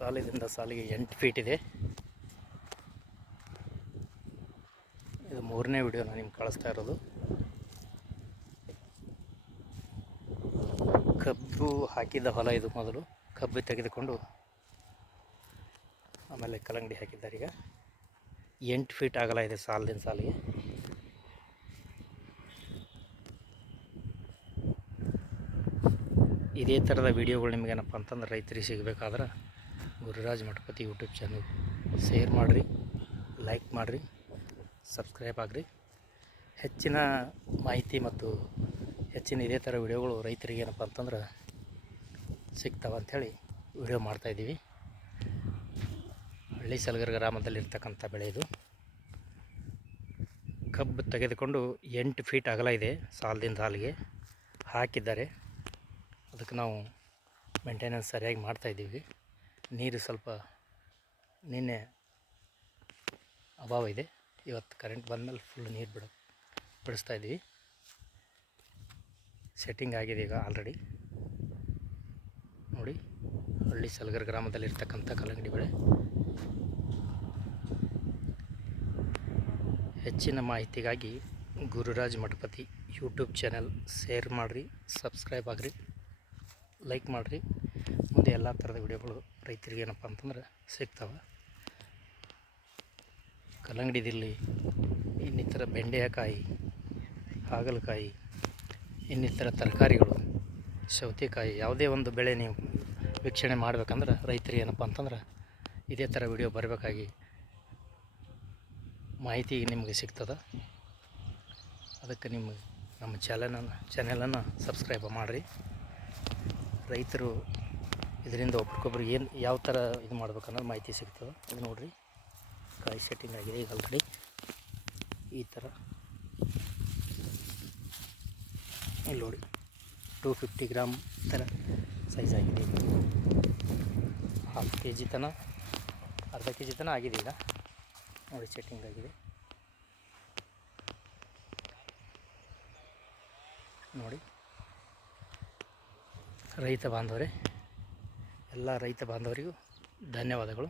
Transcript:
ಸಾಲಿನಿಂದ ಸಾಲಿಗೆ 8 ಫೀಟ್ ಇದೆ. ಇದು 3ನೇ ವಿಡಿಯೋ ನಾನು ನಿಮ್ಗೆ ಕಳಿಸ್ತಾ ಇರೋದು. ಕಬ್ಬು ಹಾಕಿದ್ದ ಹೊಲ ಇದು. ಮೊದಲು ಕಬ್ಬು ತೆಗೆದುಕೊಂಡು ಆಮೇಲೆ ಕಲ್ಲಂಗಡಿ ಹಾಕಿದ್ದಾರೆ. ಈಗ 8 ಫೀಟ್ ಅಗಲ ಇದೆ ಸಾಲಿನ ಸಾಲಿಗೆ. ಇದೇ ಥರದ ವೀಡಿಯೋಗಳು ನಿಮಗೇನಪ್ಪ ಅಂತಂದ್ರೆ ರೈತರಿಗೆ ಸಿಗಬೇಕಾದ್ರೆ Gururaj Mathapati YouTube channel share ಮಾಡಿರಿ, ಲೈಕ್ ಮಾಡಿರಿ, ಸಬ್ಸ್ಕ್ರೈಬ್ ಆಗಿರಿ. ಹೆಚ್ಚಿನ ಮಾಹಿತಿ ಮತ್ತು ಹೆಚ್ಚಿನ ಇದೇ ಥರ ವಿಡಿಯೋಗಳು ರೈತರಿಗೆ ಏನಪ್ಪ ಅಂತಂದ್ರೆ ಸಿಗ್ತಾವೆ ಅಂಥೇಳಿ ವಿಡಿಯೋ ಮಾಡ್ತಾಯಿದ್ದೀವಿ. ಹಳ್ಳಿ ಸಲಗರ ಗ್ರಾಮದಲ್ಲಿರ್ತಕ್ಕಂಥ ಬೆಳೆ ಇದು. ಕಬ್ಬು ತೆಗೆದುಕೊಂಡು 8 ಫೀಟ್ ಅಗಲ ಇದೆ ಸಾಲದಿಂದ ಸಾಲಿಗೆ ಹಾಕಿದ್ದಾರೆ. ಅದಕ್ಕೆ ನಾವು ಮೇಂಟೆನೆನ್ಸ್ ಸರಿಯಾಗಿ ಮಾಡ್ತಾಯಿದ್ದೀವಿ. ನೀರು ಸ್ವಲ್ಪ ನಿನ್ನೆ ಅಭಾವ ಇದೆ. ಇವತ್ತು ಕರೆಂಟ್ ಬಂದಮೇಲೆ ಫುಲ್ ನೀರು ಬಿಡಿಸ್ತಾಯಿದ್ದೀವಿ. ಸೆಟ್ಟಿಂಗ್ ಆಗಿದೆ ಈಗ ಆಲ್ರೆಡಿ. ನೋಡಿ, ಹಳ್ಳಿ ಸಲಗರ ಗ್ರಾಮದಲ್ಲಿರ್ತಕ್ಕಂಥ ಕಲ್ಲಂಗಡಿ ಬೆಳೆ. ಹೆಚ್ಚಿನ ಮಾಹಿತಿಗಾಗಿ Gururaj Mathapati YouTube channel share ಮಾಡಿರಿ, ಸಬ್ಸ್ಕ್ರೈಬ್ ಆಗಿರಿ, ಲೈಕ್ ಮಾಡಿರಿ. ಮುಂದೆ ಎಲ್ಲ ಥರದ ವಿಡಿಯೋಗಳು ರೈತರಿಗೆ ಏನಪ್ಪ ಅಂತಂದ್ರೆ ಸಿಗ್ತವೆ. ಕಲ್ಲಂಗಡಿದಲ್ಲಿ ಇನ್ನಿತರ ಬೆಂಡೆಕಾಯಿ, ಹಾಗಲಕಾಯಿ, ಇನ್ನಿತರ ತರಕಾರಿಗಳು, ಸೌತೆಕಾಯಿ, ಯಾವುದೇ ಒಂದು ಬೆಳೆ ನೀವು ವೀಕ್ಷಣೆ ಮಾಡ್ಬೇಕಂದ್ರೆ ರೈತರಿಗೆ ಏನಪ್ಪ ಅಂತಂದ್ರೆ ಇದೇ ಥರ ವಿಡಿಯೋ ಬರಬೇಕಾಗಿ ಮಾಹಿತಿ ನಿಮಗೆ ಸಿಗ್ತದೆ. ಅದಕ್ಕೆ ನಮ್ಮ ಚಾನಲನ್ನು ಸಬ್ಸ್ಕ್ರೈಬ್ ಮಾಡಿರಿ. ರೈತರು ಇದರಿಂದ ಒಬ್ರಿಗೊಬ್ರು ಯಾವ ಥರ ಇದು ಮಾಡ್ಬೇಕನ್ನೋದು ಮಾಹಿತಿ ಸಿಗ್ತದೆ. ಇದು ನೋಡಿರಿ, ಕಾಯಿ ಸೆಟ್ಟಿಂಗ್ ಆಗಿದೆ ಈಗ ಆಲ್ರೆಡಿ. ಈ ಥರ ಇಲ್ಲಿ ನೋಡಿ 250 ಗ್ರಾಮ್ ಥರ ಸೈಜ್ ಆಗಿದೆ. ½ kg ತನಕ, ಅರ್ಧ kg ತನಕ ಆಗಿದೆ ಈಗ. ನೋಡಿ, ಸೆಟ್ಟಿಂಗ್ ಆಗಿದೆ ನೋಡಿ. ರೈತ ಬಾಂಧವರೇ, ಎಲ್ಲ ರೈತ ಬಾಂಧವರಿಗೂ ಧನ್ಯವಾದಗಳು.